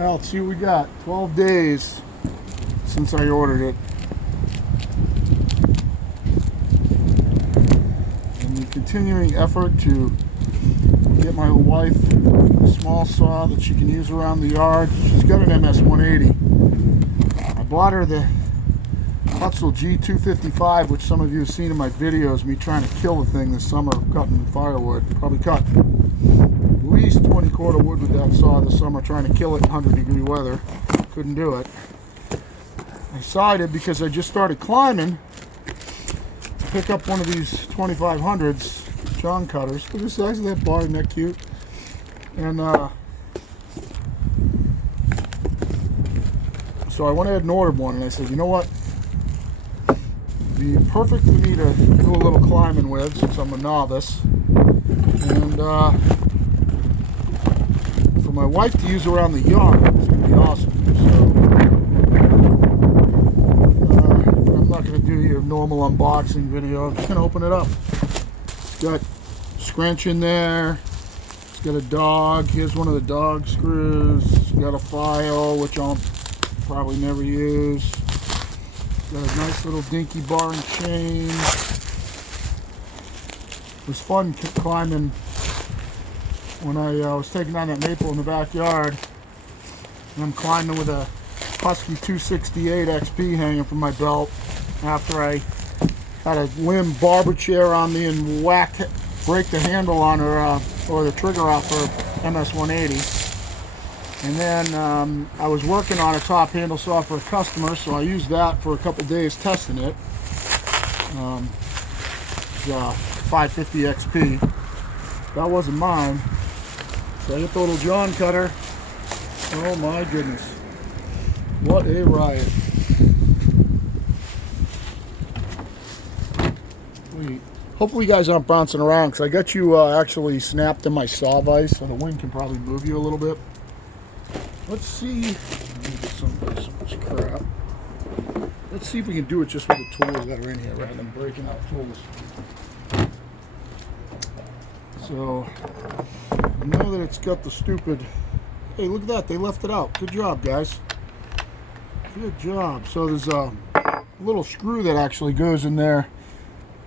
Well, let's see what we got. 12 days since I ordered it. And the continuing effort to get my wife a small saw that she can use around the yard. She's got an MS-180. I bought her the JonCutter G2500, which some of you have seen in my videos, me trying to kill the thing this summer, cutting firewood. Probably cut at least 20 cord of wood with that saw this summer, trying to kill it in 100-degree weather. Couldn't do it. I decided, because I just started climbing, to pick up one of these 2500s, JonCutters. Look at the size of that bar, isn't that cute? And so I went ahead and ordered one, and I said, you know what? It'd be perfect for me to do a little climbing with, since I'm a novice, and for my wife to use around the yard. It's going to be awesome. So I'm not going to do your normal unboxing video. I'm just going to open it up. It's got a scrunch in there. It's got a dog. Here's one of the dog screws. It's got a file, which I'll probably never use. Got a nice little dinky bar and chain. It was fun climbing when I was taking down that maple in the backyard. And I'm climbing with a Husky 268 XP hanging from my belt after I had a limb barber chair on me and break the handle on her, or the trigger off her MS-180. And then I was working on a top handle saw for a customer, so I used that for a couple days testing it. 550 XP. That wasn't mine. So I hit the little JonCutter. Oh my goodness. What a riot. Hopefully you guys aren't bouncing around, because I got you actually snapped in my saw vise, so the wind can probably move you a little bit. Let's see. Let me get so much crap. Let's see if we can do it just with the tools that are in here rather than breaking out tools. So I know that it's got the stupid. Hey, look at that! They left it out. Good job, guys. Good job. So there's a little screw that actually goes in there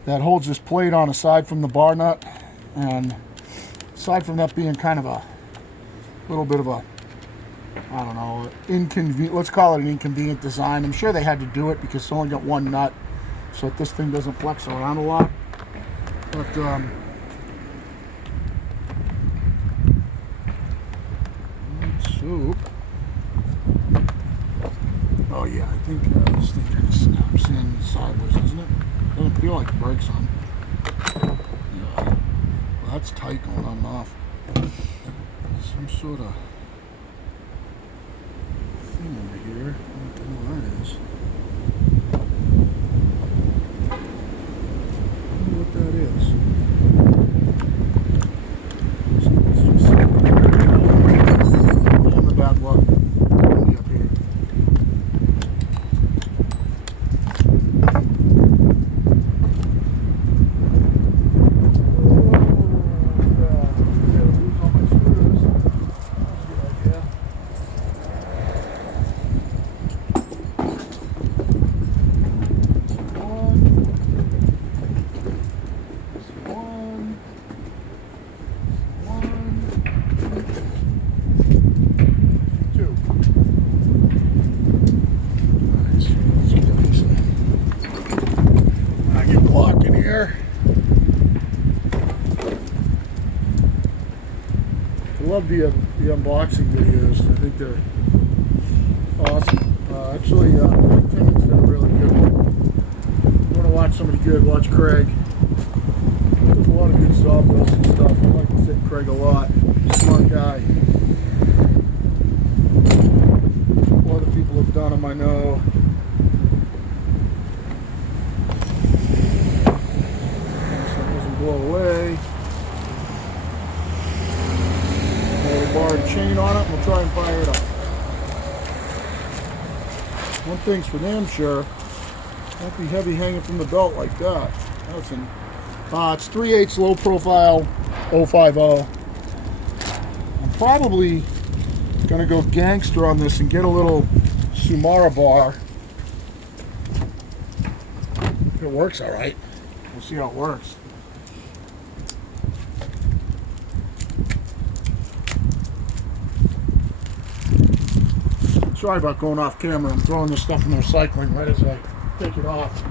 that holds this plate on aside from the bar nut, and aside from that being kind of a little bit of a, I don't know, inconvenient, let's call it an inconvenient design. I'm sure they had to do it because it's only got one nut, so that this thing doesn't flex around a lot. But soup. Oh yeah, I think this thing kind of snaps in sideways, doesn't it? Doesn't feel like it breaks on. Yeah. Well, that's tight going on and off. Some sort of thing over here. I don't know what that is. I don't know what that is. It's just on the bad luck. Maybe up here. I love the unboxing videos. I think they're awesome. Actually, Craig Timmons did a really good one. If you want to watch somebody good, watch Craig. There's a lot of good saw builds and stuff. I like to think Craig a lot. Smart guy. A lot of people have done them, I know. So it doesn't blow away. Bar and chain on it. We'll try and fire it up. One thing's for damn sure, won't be heavy hanging from the belt like that. That's an it's 3/8 low profile 050. I'm probably Gonna go gangster on this and get a little Sumara bar. If it works all right, we'll see how it works. Sorry about going off camera. I'm throwing this stuff in the recycling right as I take it off.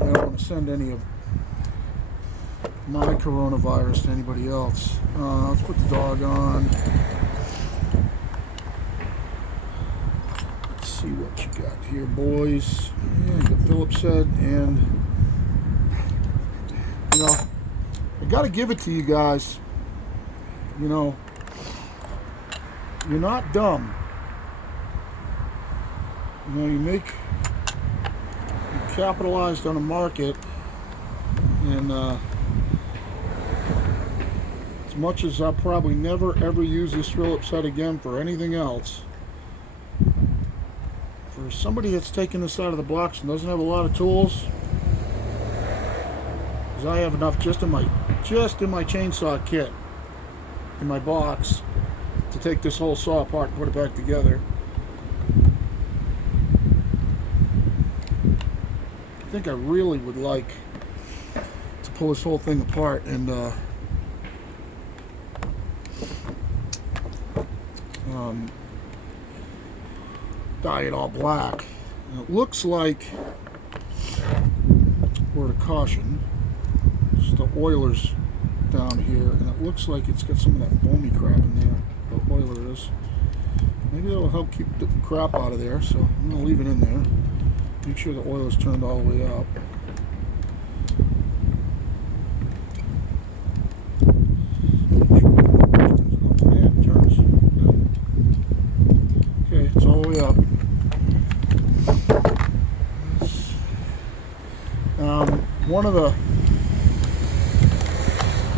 I don't want to send any of my coronavirus to anybody else. Let's put the dog on. Let's see what you got here, boys. Yeah, you got Phillips head, and you know, I gotta give it to you guys. You know, you're not dumb. You know, you capitalized on a market, and as much as I'll probably never ever use this Phillips head again for anything else, for somebody that's taking this out of the box and doesn't have a lot of tools, because I have enough just in my chainsaw kit, in my box, to take this whole saw apart and put it back together. I think I really would like to pull this whole thing apart and dye it all black. And it looks like, word of caution, it's the oilers down here, and it looks like it's got some of that foamy crap in there. The oiler is. Maybe that'll help keep the crap out of there, so I'm going to leave it in there. Make sure the oil is turned all the way up. Yeah, it turns. Okay, it's all the way up. One of the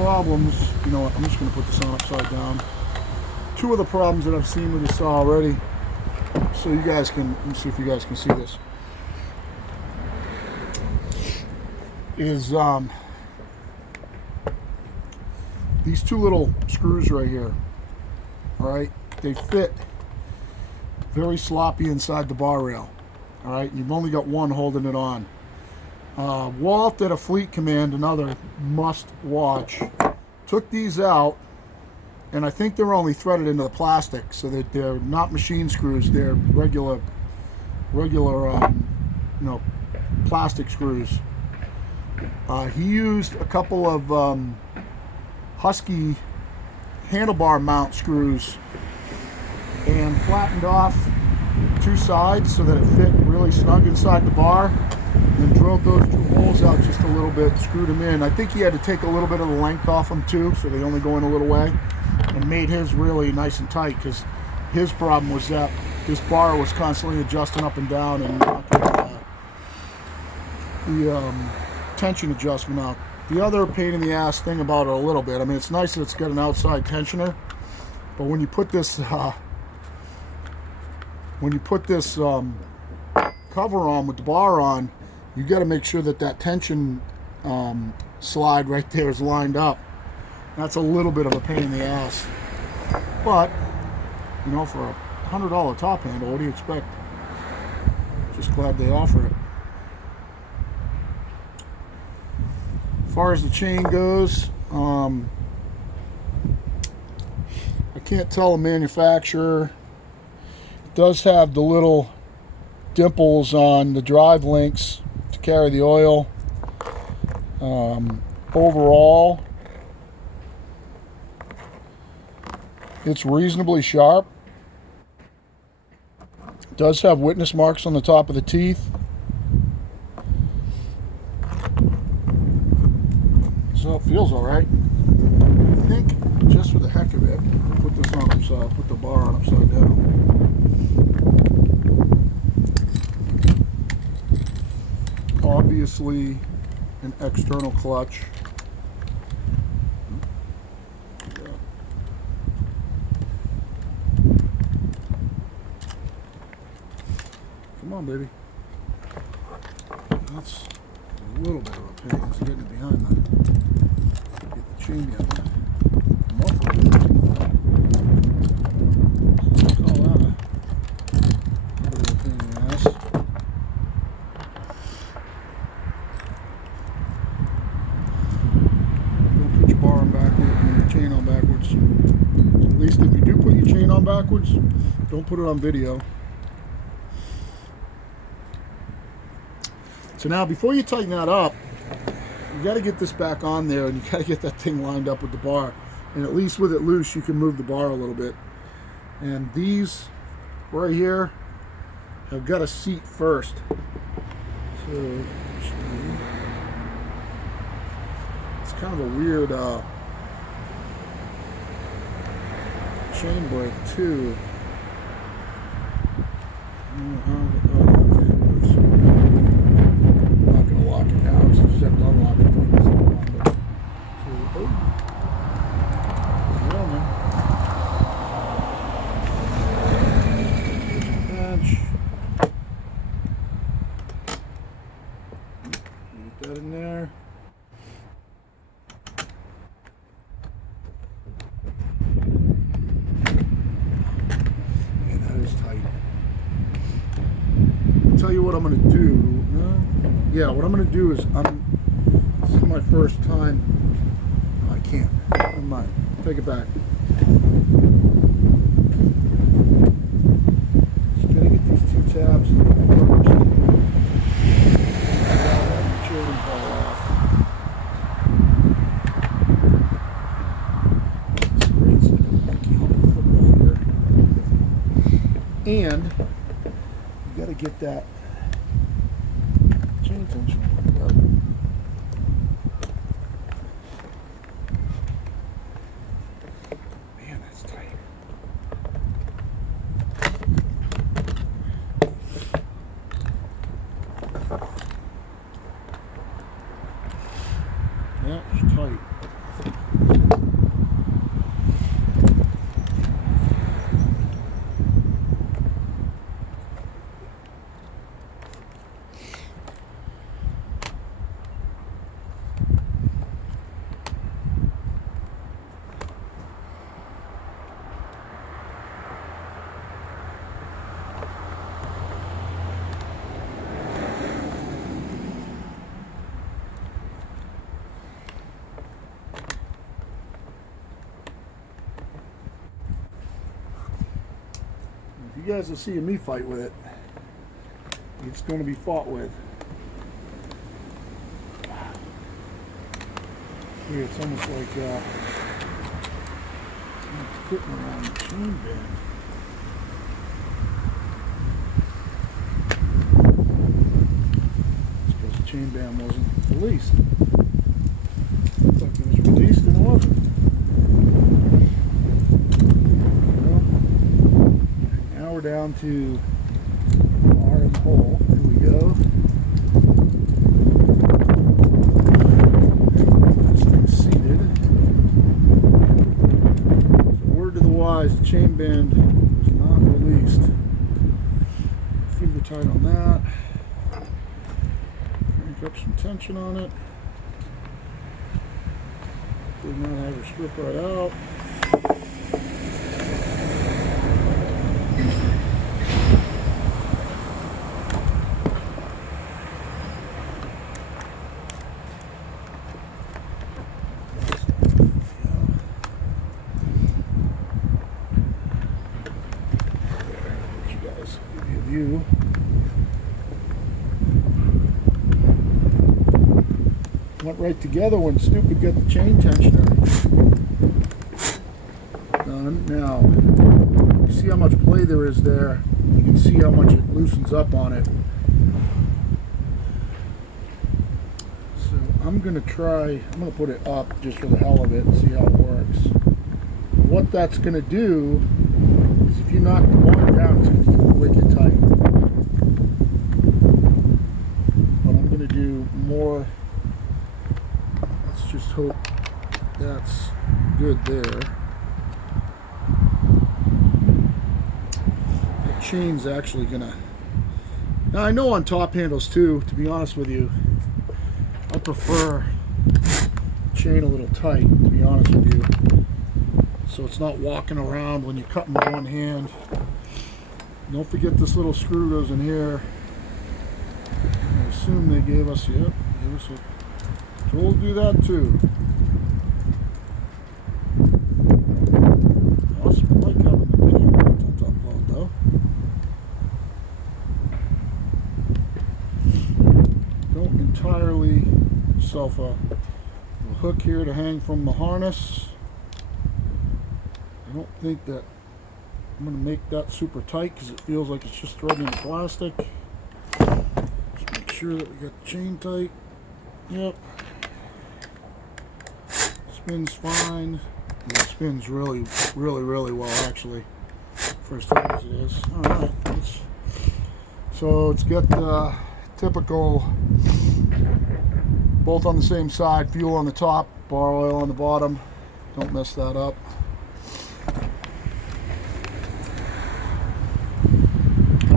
problems, you know what, I'm just going to put this on upside down. Two of the problems that I've seen with this saw already, so you guys can, let me see if you guys can see this, is these two little screws right here. Alright, they fit very sloppy inside the bar rail. Alright, you've only got one holding it on. Walt at a Fleet Command, another must watch, took these out, and I think they're only threaded into the plastic, so that they're not machine screws, they're regular you know, plastic screws. He used a couple of Husky handlebar mount screws and flattened off two sides so that it fit really snug inside the bar, and drilled those two holes out just a little bit, screwed them in. I think he had to take a little bit of the length off them too, so they only go in a little way, and made his really nice and tight, because his problem was that this bar was constantly adjusting up and down and not getting the tension adjustment out. The other pain in the ass thing about it a little bit, I mean, it's nice that it's got an outside tensioner, but when you put this cover on with the bar on, you got to make sure that that tension slide right there is lined up. That's a little bit of a pain in the ass, but you know, for a $100 top handle, what do you expect? Just glad they offer it. As far as the chain goes, I can't tell the manufacturer. It does have the little dimples on the drive links to carry the oil. Overall, it's reasonably sharp. It does have witness marks on the top of the teeth. So it feels all right. I think, just for the heck of it, I'll put this on upside, put the bar on upside down. Obviously, an external clutch. Come on, baby. That's a little bit of a pain. It's getting it behind that. Get the chain behind that. backwards. At least if you do put your chain on backwards, don't put it on video. So now before you tighten that up, you got to get this back on there, and you got to get that thing lined up with the bar. And at least with it loose, you can move the bar a little bit. And these right here have got a seat first. So it's kind of a weird chain brake too. I don't know how it works. I'm not going to lock it now, so just have to unlock it. That in there. Man, that is tight. I'll tell you what I'm going to do. Yeah, what I'm going to do is this is my first time. No, I can't. Never mind. Take it back. Just got to get these two tabs first. And you got to get that chain tension up. Man, that's tight. Yeah, it's tight. You guys are seeing me fight with it. It's going to be fought with. Here, it's almost like it's fitting around the chain band. It's because the chain band wasn't released. Looks like it was released and it wasn't. We're down to R in the hole. Here we go. This thing's seated. So word to the wise, the chain band was not released. Feed the tight on that. Crank up some tension on it. Did not have her strip right out. View. Went right together when stupid got the chain tensioner done. Now, you see how much play there is there. You can see how much it loosens up on it. So I'm going to put it up just for the hell of it and see how it works. What that's going to do is if you knock the bar down, it's going to keep the wicket tight. But I'm going to do more. Let's just hope that's good there. The chain's actually going to... Now I know on top handles too, to be honest with you, I prefer chain a little tight, to be honest with you. So it's not walking around when you're cutting with one hand. Don't forget this little screw goes in here. I assume they gave us, yep, gave us a tool to do that too. entirely itself a hook here to hang from the harness. I don't think that I'm going to make that super tight because it feels like it's just threading the plastic. Just make sure that we get the chain tight. Yep. Spins fine. Yeah, it spins really well actually, for as tight as it is. Alright, so it's got the typical both on the same side, fuel on the top, bar oil on the bottom. Don't mess that up.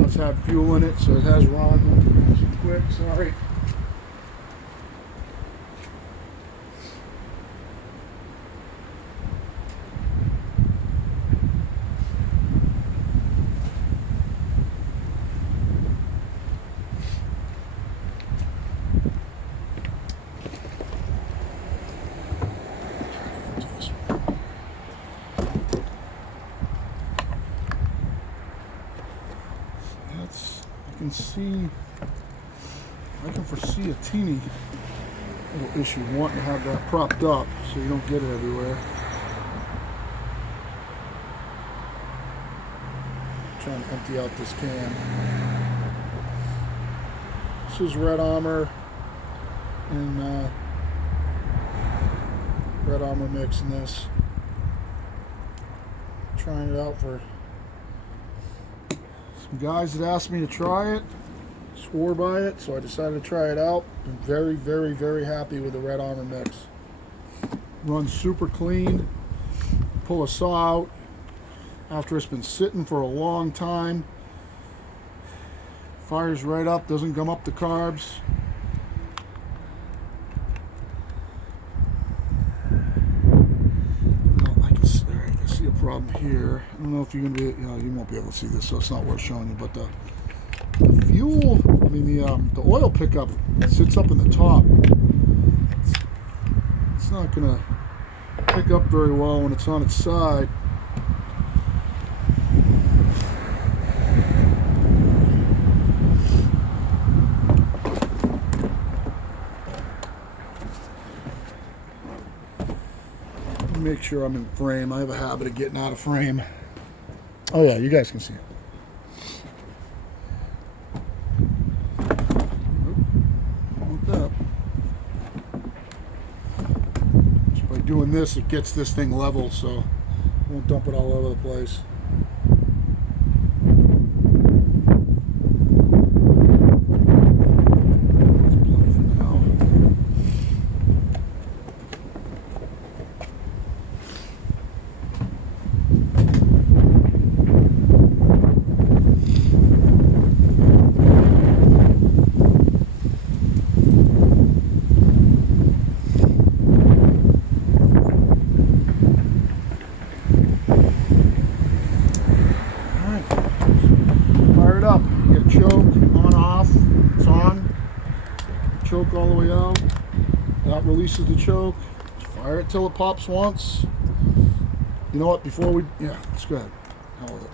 It's had fuel in it, so it has run quick. Sorry. I can foresee a teeny little issue wanting to have that propped up so you don't get it everywhere. I'm trying to empty out this can. This is Red Armor and Red Armor mix in this. Trying it out for some guys that asked me to try it, swore by it, so I decided to try it out. I'm very happy with the Red Armor mix. Runs super clean. Pull a saw out after it's been sitting for a long time. Fires right up, doesn't gum up the carbs. Problem here. I don't know if you're gonna be, you won't be able to see this, so it's not worth showing you. But the fuel, I mean the oil pickup sits up in the top. It's not gonna pick up very well when it's on its side. Make sure I'm in frame. I have a habit of getting out of frame. Oh yeah, you guys can see it. Just by doing this, it gets this thing level, so I won't dump it all over the place. Up, you get a choke on, off, it's on, choke all the way out, that releases the choke. Fire it till it pops once. You know what, before we, yeah, let's go ahead. How was it?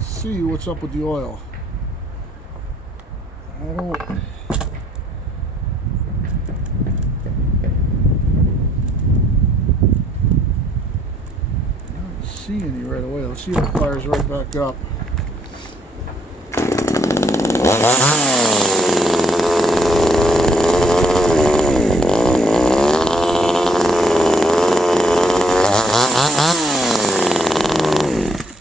See what's up with the oil. I don't see any right away. Let's see if it fires right back up.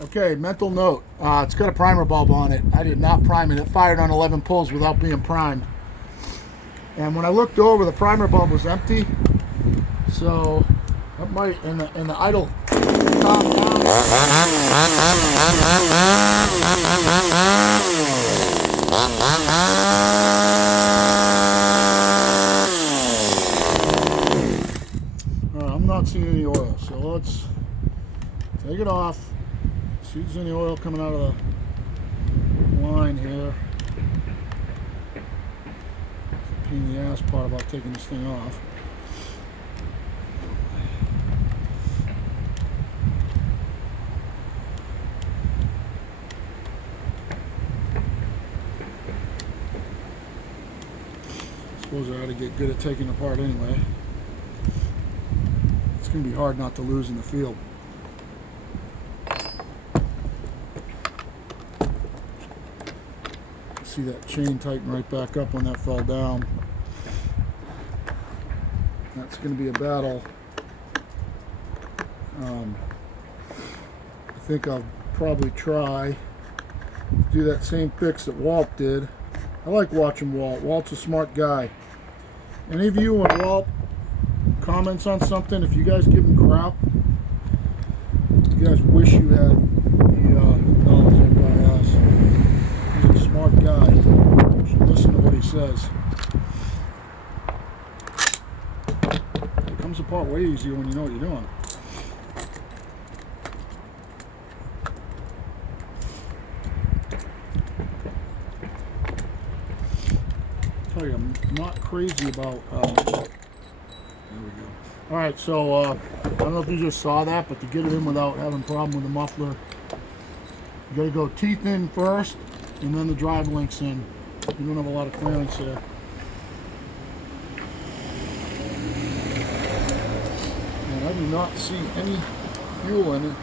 Okay, mental note. It's got a primer bulb on it. I did not prime it. It fired on 11 pulls without being primed. And when I looked over, the primer bulb was empty. So that might, in the idle calm down. I'm not seeing any oil, so let's take it off. See if there's any oil coming out of the line here. It's a pain in the ass part about taking this thing off. I suppose I ought to get good at taking it apart anyway. It's going to be hard not to lose in the field. See that chain tighten right back up when that fell down. That's going to be a battle. I think I'll probably try to do that same fix that Walt did. I like watching Walt. Walt's a smart guy. Any of you, when Walt comments on something, if you guys give him crap, you guys wish you had the knowledge everybody has. He's a smart guy. You should listen to what he says. It comes apart way easier when you know what you're doing. I tell you, I'm not crazy about there we go. Alright, so I don't know if you just saw that, but to get it in without having a problem with the muffler, you gotta go teeth in first and then the drive links in. You don't have a lot of clearance there. And I do not see any fuel in it.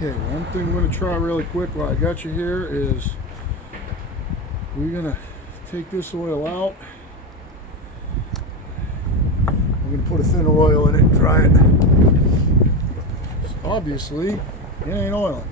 Okay, one thing we're going to try really quick while I got you here is we're going to take this oil out. We're going to put a thinner oil in it and dry it. So obviously, it ain't oiling.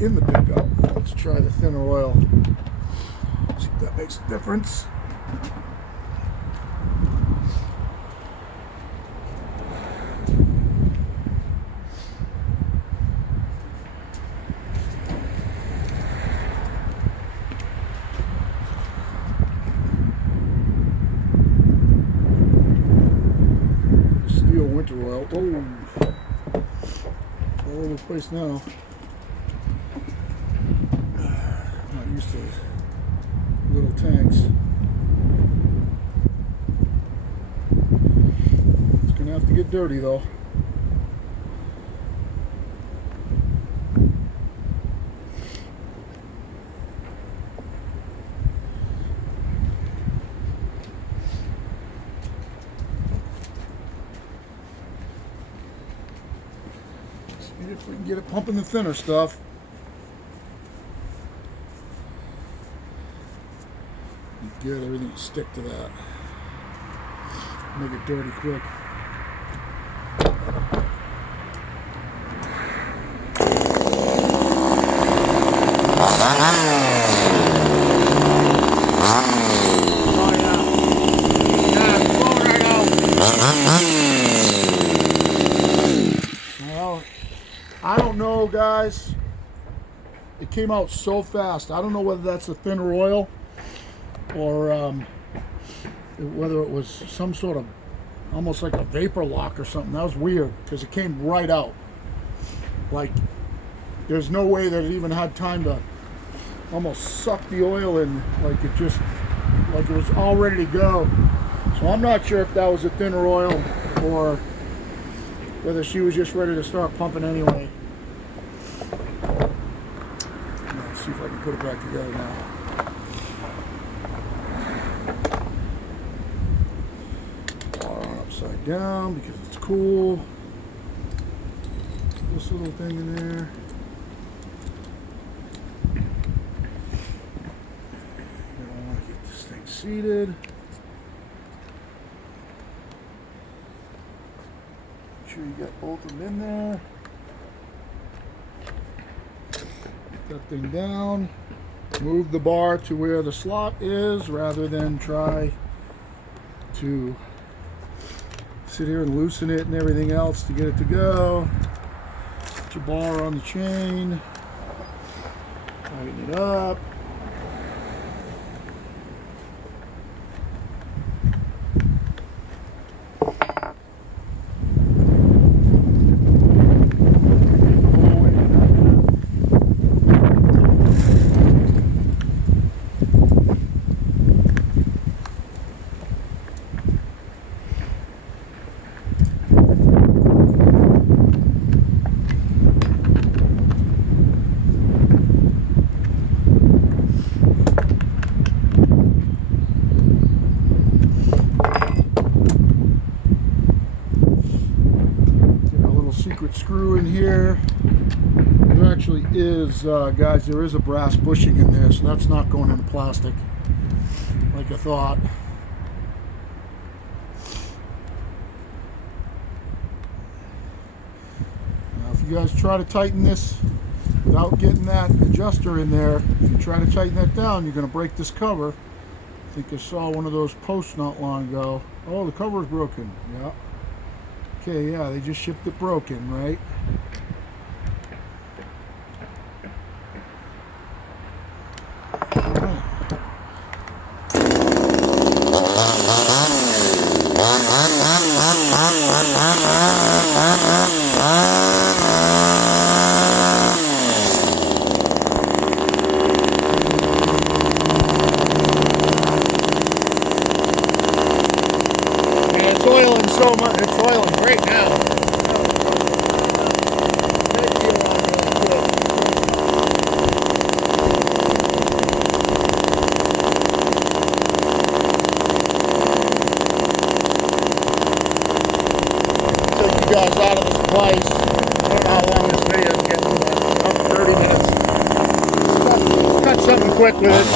in the pickup. Let's try the thinner oil. See if that makes a difference. Steel winter oil. Oh, all over the place now. Not used to little tanks. It's gonna have to get dirty though. See if we can get it pumping the thinner stuff. Good, everything will stick to that. Make it dirty quick. Oh yeah. Yeah, it's blowing right out. Well, I don't know, guys. It came out so fast. I don't know whether that's the thinner oil or whether it was some sort of almost like a vapor lock or something. That was weird because it came right out. Like there's no way that it even had time to almost suck the oil in, like it just, like it was all ready to go. So I'm not sure if that was a thinner oil or whether she was just ready to start pumping anyway. Let's see if I can put it back together now. Upside down because it's cool. This little thing in there. I want to get this thing seated. Make sure you got both of them in there. Put that thing down. Move the bar to where the slot is rather than try to sit here and loosen it and everything else to get it to go. Put your bar on the chain, tighten it up. Secret screw in here. There actually is, guys, there is a brass bushing in there, so that's not going into plastic like I thought. Now if you guys try to tighten this without getting that adjuster in there, if you try to tighten that down, you're going to break this cover. I think I saw one of those posts not long ago. Oh, the cover is broken. Yeah. Okay, yeah, they just shipped it broken, right? And it's oiling so much, it's oiling great now. Guys out of this place. I don't know how long this video is getting, but up 30 minutes. Cut something quick with it.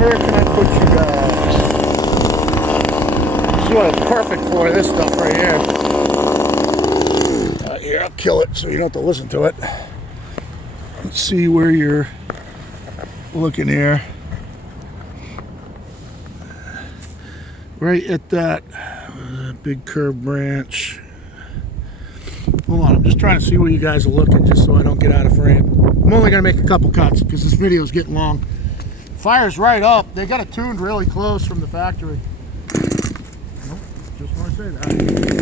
Where can I put you guys? This is what it's perfect for, this stuff right here. kill it so you don't have to listen to it. Let's see where you're looking here. Right at that big curved branch. Hold on, I'm just trying to see where you guys are looking just so I don't get out of frame. I'm only going to make a couple cuts because this video is getting long. Fire's right up. They got it tuned really close from the factory. Nope, just want to say that.